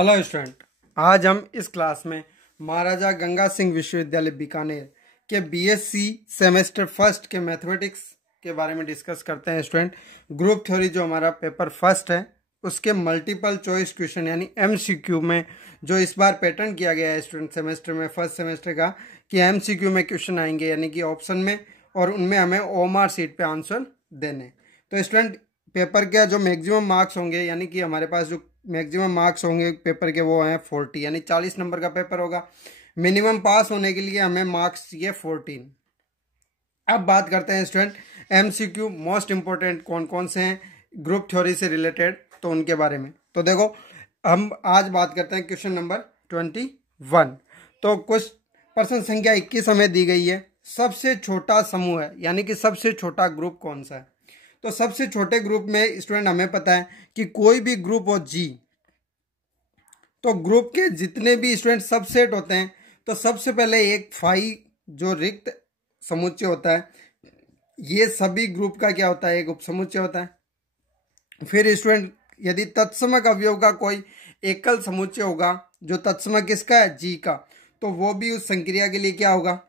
Hello student, आज हम इस क्लास में महाराजा गंगा सिंह विश्वविद्यालय बीकानेर के बीएससी सेमेस्टर फर्स्ट के मैथमेटिक्स के बारे में डिस्कस करते हैं। स्टूडेंट, ग्रुप थ्योरी जो हमारा पेपर फर्स्ट है उसके मल्टीपल चॉइस क्वेश्चन यानी एमसीक्यू में जो इस बार पैटर्न किया गया है स्टूडेंट सेमेस्टर में फर्स्ट सेमेस्टर का कि एमसीक्यू में क्वेश्चन आएंगे यानी कि ऑप्शन में, और उनमें हमें ओएमआर सीट पे आंसर देने। तो स्टूडेंट, पेपर के जो मैक्सिमम मार्क्स होंगे यानी कि हमारे पास जो मैक्सिमम मार्क्स होंगे पेपर के वो हैं 40 यानी 40 नंबर का पेपर होगा। मिनिमम पास होने के लिए हमें मार्क्स चाहिए 14। अब बात करते हैं स्टूडेंट एमसीक्यू मोस्ट इंपॉर्टेंट कौन कौन से हैं ग्रुप थ्योरी से रिलेटेड, तो उनके बारे में। तो देखो, हम आज बात करते हैं क्वेश्चन नंबर 21। तो कुछ पर्सन संख्या 21 हमें दी गई है। सबसे छोटा समूह है यानी कि सबसे छोटा ग्रुप कौन सा है। तो सबसे छोटे ग्रुप में स्टूडेंट हमें पता है कि कोई भी ग्रुप हो जी, तो ग्रुप के जितने भी स्टूडेंट सबसेट होते हैं तो सबसे पहले एक फाई जो रिक्त समुच्चय होता है, ये सभी ग्रुप का क्या होता है, एक उपसमुच्चय होता है। फिर स्टूडेंट यदि तत्समक अवयव का कोई एकल समुच्चय होगा जो तत्समक किसका है, जी का, तो वो भी उस संक्रिया के लिए क्या होगा,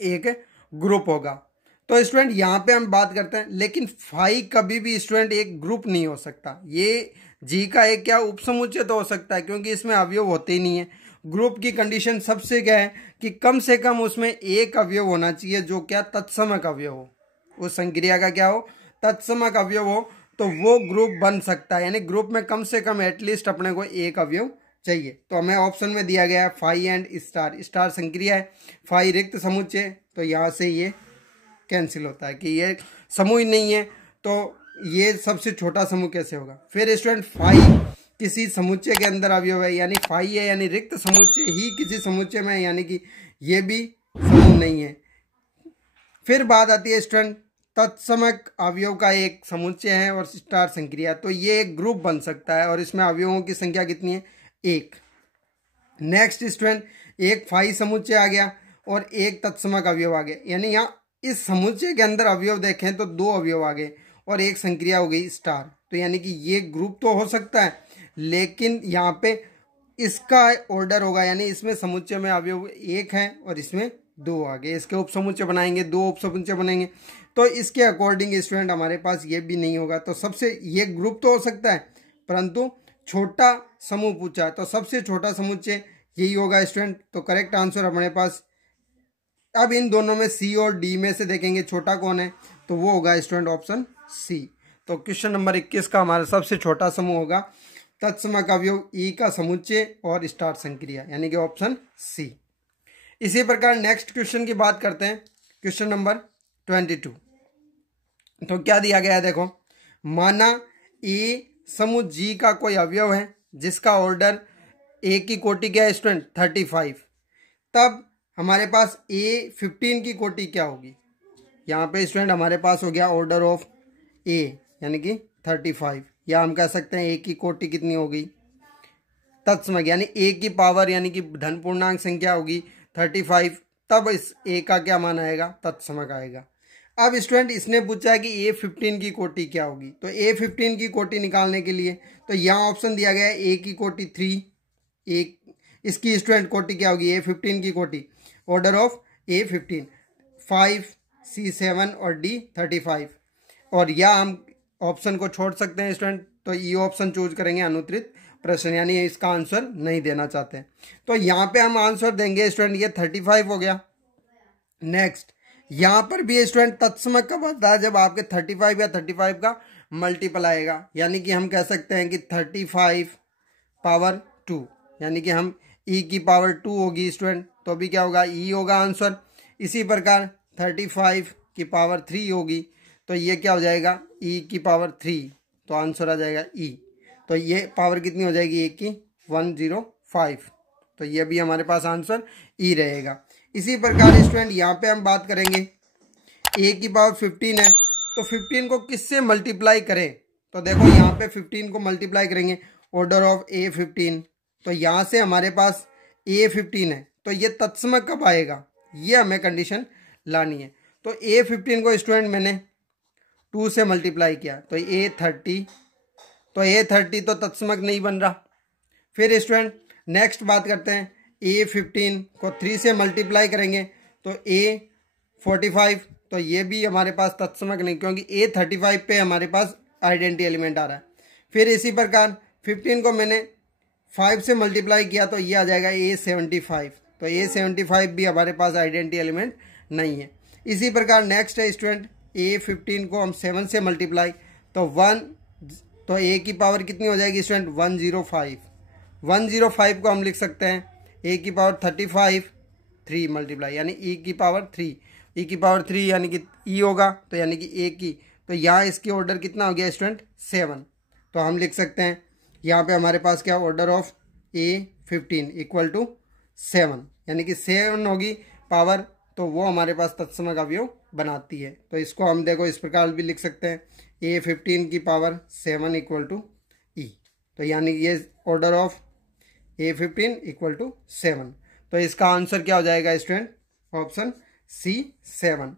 एक ग्रुप होगा। तो स्टूडेंट यहाँ पे हम बात करते हैं, लेकिन फाई कभी भी स्टूडेंट एक ग्रुप नहीं हो सकता। ये जी का एक क्या उपसमुच्चय तो हो सकता है क्योंकि इसमें अवयव होते ही नहीं है। ग्रुप की कंडीशन सबसे क्या है कि कम से कम उसमें एक अवयव होना चाहिए जो क्या तत्समक अवयव हो, उस संक्रिया का क्या हो, तत्समक अवयव हो, तो वो ग्रुप बन सकता है। यानी ग्रुप में कम से कम एटलीस्ट अपने को एक अवयव चाहिए। तो हमें ऑप्शन में दिया गया है फाई एंड स्टार। स्टार संक्रिया है, फाई रिक्त समुच्चय, तो यहाँ से ये कैंसिल होता है कि ये समूह ही नहीं है, तो ये सबसे छोटा समूह कैसे होगा। फिर स्टूडेंट फाई किसी समुच्चय के अंदर अवयव है यानी फाई है यानी रिक्त समुच्चय ही किसी समुच्चय में है यानी कि ये भी समूह नहीं है। फिर बात आती है स्टूडेंट तत्समक अवयव का एक समुच्चय है और स्टार संक्रिया, तो ये एक ग्रुप बन सकता है और इसमें अवयवों की संख्या कितनी है, एक। नेक्स्ट स्टूडेंट, एक फाई समुच्चय आ गया और एक तत्समक अवयव आ गया, यानी यहाँ इस समुच्चय के अंदर अवयव देखें तो दो अवयव आ गए और एक संक्रिया हो गई स्टार। तो यानी कि ये ग्रुप तो हो सकता है, लेकिन यहाँ पे इसका ऑर्डर होगा यानी इसमें समुच्चय में अवयव एक है और इसमें दो आ गए, इसके उपसमुच्चय बनाएंगे, दो उपसमुच्चय बनेंगे, तो इसके अकॉर्डिंग स्टूडेंट हमारे पास ये भी नहीं होगा। तो सबसे ये ग्रुप तो हो सकता है परंतु छोटा समूह पूछा है, तो सबसे छोटा समुच्चय यही होगा स्टूडेंट। तो करेक्ट आंसर हमारे पास, अब इन दोनों में सी और डी में से देखेंगे छोटा कौन है, तो वो होगा स्टूडेंट ऑप्शन सी। तो क्वेश्चन नंबर 21 का हमारा सबसे छोटा समूह होगा तत्समक अवयव ई का समुच्चय और स्टार संक्रिया यानी कि ऑप्शन सी। इसी प्रकार नेक्स्ट क्वेश्चन की बात करते हैं, क्वेश्चन नंबर 22। तो क्या दिया गया है, देखो, माना ए समूह जी का कोई अवयव है जिसका ऑर्डर ए की कोटि क्या है स्टूडेंट 35, तब हमारे पास A15 की कोटि क्या होगी। यहाँ पे स्टूडेंट हमारे पास हो गया ऑर्डर ऑफ A यानी कि 35, या हम कह सकते हैं A की कोटि कितनी होगी, तत्समक यानी A की पावर यानी कि धन पूर्णांक संख्या होगी 35, तब इस A का क्या मान आएगा, तत्समक आएगा। अब स्टूडेंट इसने पूछा है कि A15 की कोटि क्या होगी, तो A15 की कोटि निकालने के लिए तो यहाँ ऑप्शन दिया गया है A की कोटि 3, इसकी स्टूडेंट कोटि क्या होगी, A15 की कोटि ऑर्डर ऑफ A15 5, C7 और D 35, और या हम ऑप्शन को छोड़ सकते हैं स्टूडेंट, तो ये ऑप्शन चूज करेंगे अनुत्तरित प्रश्न यानी इसका आंसर नहीं देना चाहते। तो यहाँ पे हम आंसर देंगे स्टूडेंट ये 35 हो गया। नेक्स्ट यहाँ पर भी स्टूडेंट तत्समक कब आता है, जब आपके 35 या 35 का मल्टीपल आएगा, यानी कि हम कह सकते हैं कि 35 पावर 2 यानी कि हम ई की पावर 2 होगी स्टूडेंट, तो भी क्या होगा, ई होगा आंसर। इसी प्रकार 35 की पावर 3 होगी तो ये क्या हो जाएगा, ई की पावर 3, तो आंसर आ जाएगा ई। तो ये पावर कितनी हो जाएगी ए की 105, तो ये भी हमारे पास आंसर ई रहेगा। इसी प्रकार स्टूडेंट यहाँ पे हम बात करेंगे ए की पावर 15 है, तो 15 को किससे मल्टीप्लाई करें, तो देखो यहाँ पे 15 को मल्टीप्लाई करेंगे ऑर्डर ऑफ A15, तो यहाँ से हमारे पास A15 है, तो ये तत्समक कब आएगा, ये हमें कंडीशन लानी है। तो A15 को स्टूडेंट मैंने 2 से मल्टीप्लाई किया तो A30, तो A30 तो तत्समक नहीं बन रहा। फिर स्टूडेंट नेक्स्ट बात करते हैं, A15 को 3 से मल्टीप्लाई करेंगे तो A45, तो ये भी हमारे पास तत्समक नहीं, क्योंकि A35 पे हमारे पास आइडेंटिटी एलिमेंट आ रहा है। फिर इसी प्रकार 15 को मैंने 5 से मल्टीप्लाई किया तो ये आ जाएगा A75, तो A75 भी हमारे पास आइडेंटिटी एलिमेंट नहीं है। इसी प्रकार नेक्स्ट है स्टूडेंट, A15 को हम 7 से मल्टीप्लाई तो 1, तो A की पावर कितनी हो जाएगी स्टूडेंट 105। 105 को हम लिख सकते हैं A की पावर 35 3 मल्टीप्लाई यानी E की पावर 3, E की पावर 3 यानी कि E होगा, तो यानी कि A की, तो यहाँ इसकी ऑर्डर कितना हो गया स्टूडेंट 7। तो हम लिख सकते हैं यहाँ पे हमारे पास क्या order of A15 equal to 7, यानी कि 7 होगी पावर, तो वो हमारे पास तत्समक अवयव बनाती है। तो इसको हम देखो इस प्रकार भी लिख सकते हैं A15 की पावर 7 इक्वल टू E, तो यानी ये order of A15 equal to 7। तो इसका आंसर क्या हो जाएगा स्टूडेंट, ऑप्शन C 7।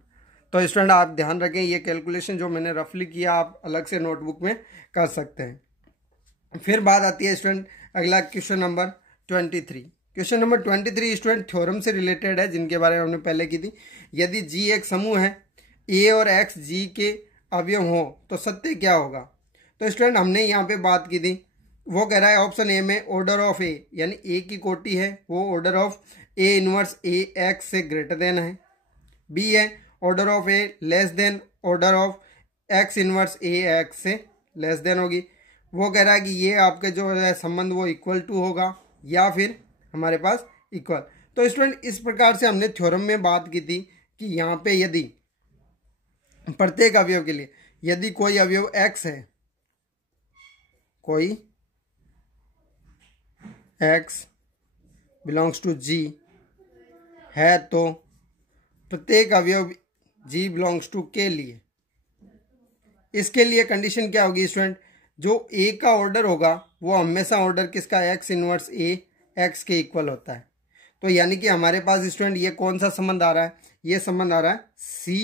तो स्टूडेंट आप ध्यान रखें, ये कैलकुलेशन जो मैंने रफली किया आप अलग से नोटबुक में कर सकते हैं। फिर बात आती है स्टूडेंट अगला question number 23। Question number 23 student theorem से रिलेटेड है, जिनके बारे में हमने पहले की थी। यदि G एक समूह है, A और X G के अवयव हो तो सत्य क्या होगा। तो स्टूडेंट हमने यहाँ पे बात की थी, वो कह रहा है ऑप्शन ए में ऑर्डर ऑफ ए, यानी ए की कोटि है वो order of A inverse A x से ग्रेटर देन है। बी है order of A less then order of x inverse A x से लेस देन होगी। वो कह रहा है कि ये आपके जो है संबंध वो इक्वल टू होगा या फिर हमारे पास इक्वल। तो स्टूडेंट इस प्रकार से हमने थ्योरम में बात की थी कि यहाँ पे यदि प्रत्येक अवयव के लिए यदि कोई अवयव x है, कोई x बिलोंग्स टू G है, तो प्रत्येक अवयव G बिलोंग्स टू के लिए, इसके लिए कंडीशन क्या होगी स्टूडेंट, जो A का ऑर्डर होगा वो हमेशा ऑर्डर किसका x इनवर्स A x के इक्वल होता है। तो यानी कि हमारे पास स्टूडेंट ये कौन सा संबंध आ रहा है, ये संबंध आ रहा है C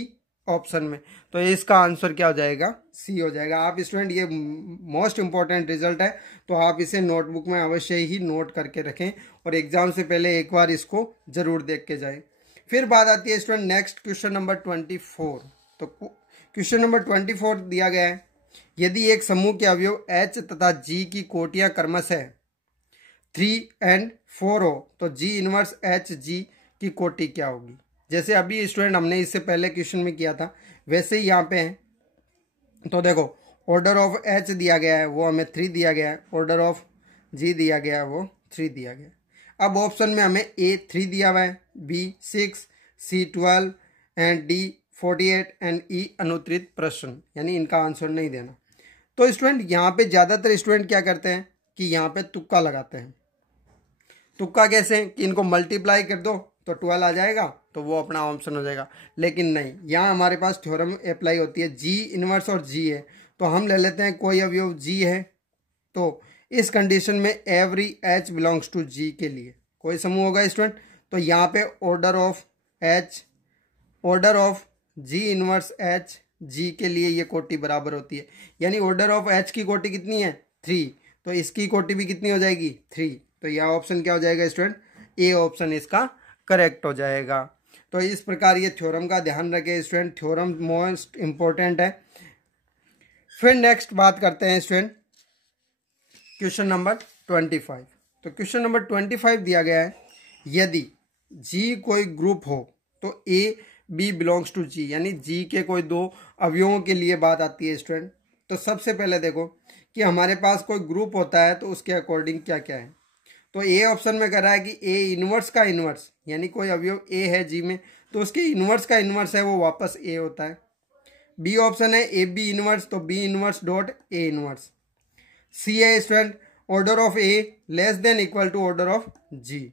ऑप्शन में। तो इसका आंसर क्या हो जाएगा, C हो जाएगा। आप स्टूडेंट ये मोस्ट इंपॉर्टेंट रिजल्ट है, तो आप इसे नोटबुक में अवश्य ही नोट करके रखें और एग्जाम से पहले एक बार इसको जरूर देख के जाएं। फिर बात आती है स्टूडेंट नेक्स्ट क्वेश्चन नंबर 24। तो क्वेश्चन नंबर 24 दिया गया है, यदि एक समूह के अवयव H तथा G की कोटियां क्रमशः 3 और 4 हो तो G इनवर्स H G की कोटि क्या होगी। जैसे अभी स्टूडेंट हमने इससे पहले क्वेश्चन में किया था वैसे ही यहाँ पे है। तो देखो ऑर्डर ऑफ H दिया गया है वो हमें 3 दिया गया है, ऑर्डर ऑफ G दिया गया है वो 3 दिया गया है। अब ऑप्शन में हमें A 3 दिया हुआ है, B 6, C 12 and D 48 and E अनुत्तरित प्रश्न, यानी इनका आंसर नहीं देना। तो स्टूडेंट यहाँ पे ज़्यादातर स्टूडेंट क्या करते हैं कि यहाँ पे तुक्का लगाते हैं। तुक्का कैसे कि इनको मल्टीप्लाई कर दो तो 12 आ जाएगा तो वो अपना ऑप्शन हो जाएगा, लेकिन नहीं, यहाँ हमारे पास थ्योरम अप्लाई होती है। G इनवर्स और G है तो हम ले लेते हैं कोई अवयव G है, तो इस कंडीशन में every H belongs to G के लिए कोई समूह होगा स्टूडेंट, तो यहाँ पे order of H, order of G inverse H G के लिए ये कोटि बराबर होती है, यानी ऑर्डर ऑफ H की कोटि कितनी है 3, तो इसकी कोटि भी कितनी हो जाएगी 3। तो यह ऑप्शन क्या हो जाएगा स्टूडेंट, ए ऑप्शन इसका करेक्ट हो जाएगा। तो इस प्रकार ये थ्योरम का ध्यान रखें स्टूडेंट, थ्योरम मोस्ट इंपॉर्टेंट है। फिर नेक्स्ट बात करते हैं स्टूडेंट क्वेश्चन नंबर 25। तो क्वेश्चन नंबर 25 दिया गया है, यदि G कोई ग्रुप हो तो A B belongs to G, यानी G के कोई दो अवयवों के लिए बात आती है स्टूडेंट। तो सबसे पहले देखो कि हमारे पास कोई ग्रुप होता है तो उसके अकॉर्डिंग क्या क्या है। तो ए ऑप्शन में कह रहा है कि ए इनवर्स का इनवर्स, यानी कोई अवयव ए है जी में तो उसके इनवर्स का इनवर्स है वो वापस ए होता है। बी ऑप्शन है ए बी इनवर्स, तो B inverse dot A inverse. C है student order of A less than equal to order of G.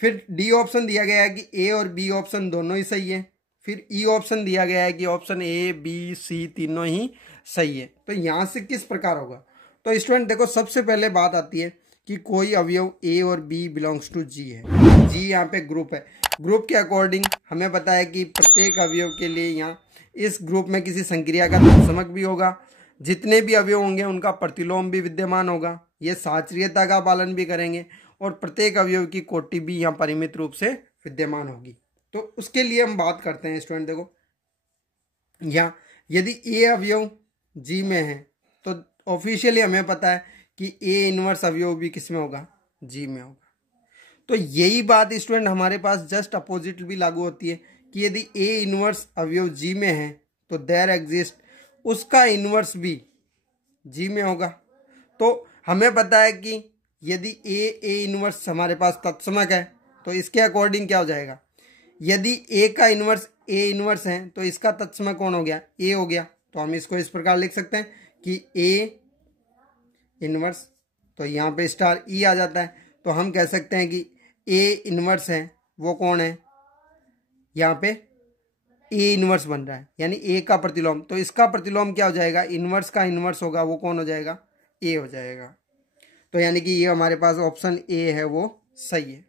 फिर डी ऑप्शन दिया गया है कि ए और बी ऑप्शन दोनों ही सही है। फिर ई ऑप्शन दिया गया है कि ऑप्शन ए बी सी तीनों ही सही है। तो यहाँ से किस प्रकार होगा, तो स्टूडेंट देखो सबसे पहले बात आती है कि कोई अवयव ए और बी बिलोंग्स टू जी है। जी यहाँ पे ग्रुप है, ग्रुप के अकॉर्डिंग हमें पता है कि प्रत्येक अवयव के लिए यहाँ इस ग्रुप में किसी संक्रिया का तत्समक भी होगा, जितने भी अवयव होंगे उनका प्रतिलोम भी विद्यमान होगा, ये साचर्यता का पालन भी करेंगे और प्रत्येक अवयव की कोटि भी यहाँ परिमित रूप से विद्यमान होगी। तो उसके लिए हम बात करते हैं स्टूडेंट, देखो यहाँ यदि ए अवयव जी में है तो ऑफिशियली हमें पता है कि ए इनवर्स अवयव भी किस में होगा, जी में होगा। तो यही बात स्टूडेंट हमारे पास जस्ट अपोजिट भी लागू होती है कि यदि ए इनवर्स अवयव जी में है तो देयर एग्जिस्ट उसका इनवर्स भी जी में होगा। तो हमें पता है कि यदि ए इनवर्स हमारे पास तत्समक है तो इसके अकॉर्डिंग क्या हो जाएगा, यदि ए का इनवर्स ए इनवर्स है तो इसका तत्समक कौन हो गया, ए हो गया। तो हम इसको इस प्रकार लिख सकते हैं कि ए इनवर्स, तो यहाँ पे स्टार ई आ जाता है। तो हम कह सकते हैं कि ए इनवर्स है वो कौन है, यहाँ पे ए इनवर्स बन रहा है यानी ए का प्रतिलोम। तो इसका प्रतिलोम क्या हो जाएगा, इनवर्स का इनवर्स होगा वो कौन हो जाएगा, ए हो जाएगा। तो यानी कि ये हमारे पास ऑप्शन ए है वो सही है।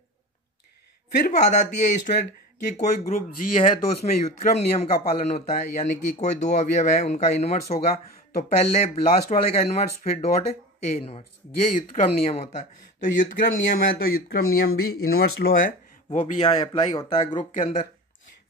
फिर बात आती है स्टूडेंट कि कोई ग्रुप जी है तो उसमें व्युत्क्रम नियम का पालन होता है, यानी कि कोई दो अवयव है उनका इनवर्स होगा तो पहले लास्ट वाले का इनवर्स फिर डॉट ए इनवर्स, ये व्युत्क्रम नियम होता है। तो व्युत्क्रम नियम है तो व्युत्क्रम नियम भी इनवर्स लॉ है वो भी यहाँ अप्लाई होता है ग्रुप के अंदर।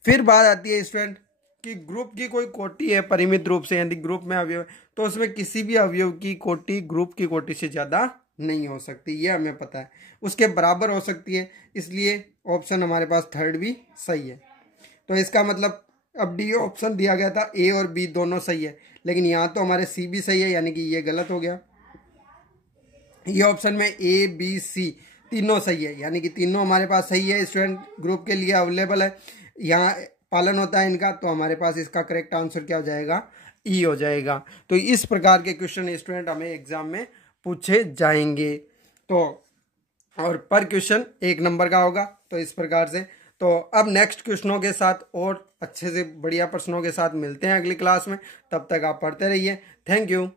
फिर बात आती है स्टूडेंट कि ग्रुप की कोई कोटि है परिमित रूप से, यदि ग्रुप में अवयव तो उसमें किसी भी अवयव की कोटि ग्रुप की कोटि से ज़्यादा नहीं हो सकती, ये हमें पता है, उसके बराबर हो सकती है, इसलिए ऑप्शन हमारे पास थर्ड भी सही है। तो इसका मतलब अब डी ऑप्शन दिया गया था ए और बी दोनों सही है, लेकिन यहाँ तो हमारे सी भी सही है यानी कि ये गलत हो गया। ये ऑप्शन में ए बी सी तीनों सही है यानी कि तीनों हमारे पास सही है, स्टूडेंट ग्रुप के लिए अवेलेबल है, यहाँ पालन होता है इनका। तो हमारे पास इसका करेक्ट आंसर क्या हो जाएगा, ई हो जाएगा। तो इस प्रकार के क्वेश्चन स्टूडेंट हमें एग्जाम में पूछे जाएंगे। तो और पर क्वेश्चन 1 नंबर का होगा। तो इस प्रकार से तो अब नेक्स्ट क्वेश्चनों के साथ और अच्छे से बढ़िया प्रश्नों के साथ मिलते हैं अगली क्लास में। तब तक आप पढ़ते रहिए। Thank you.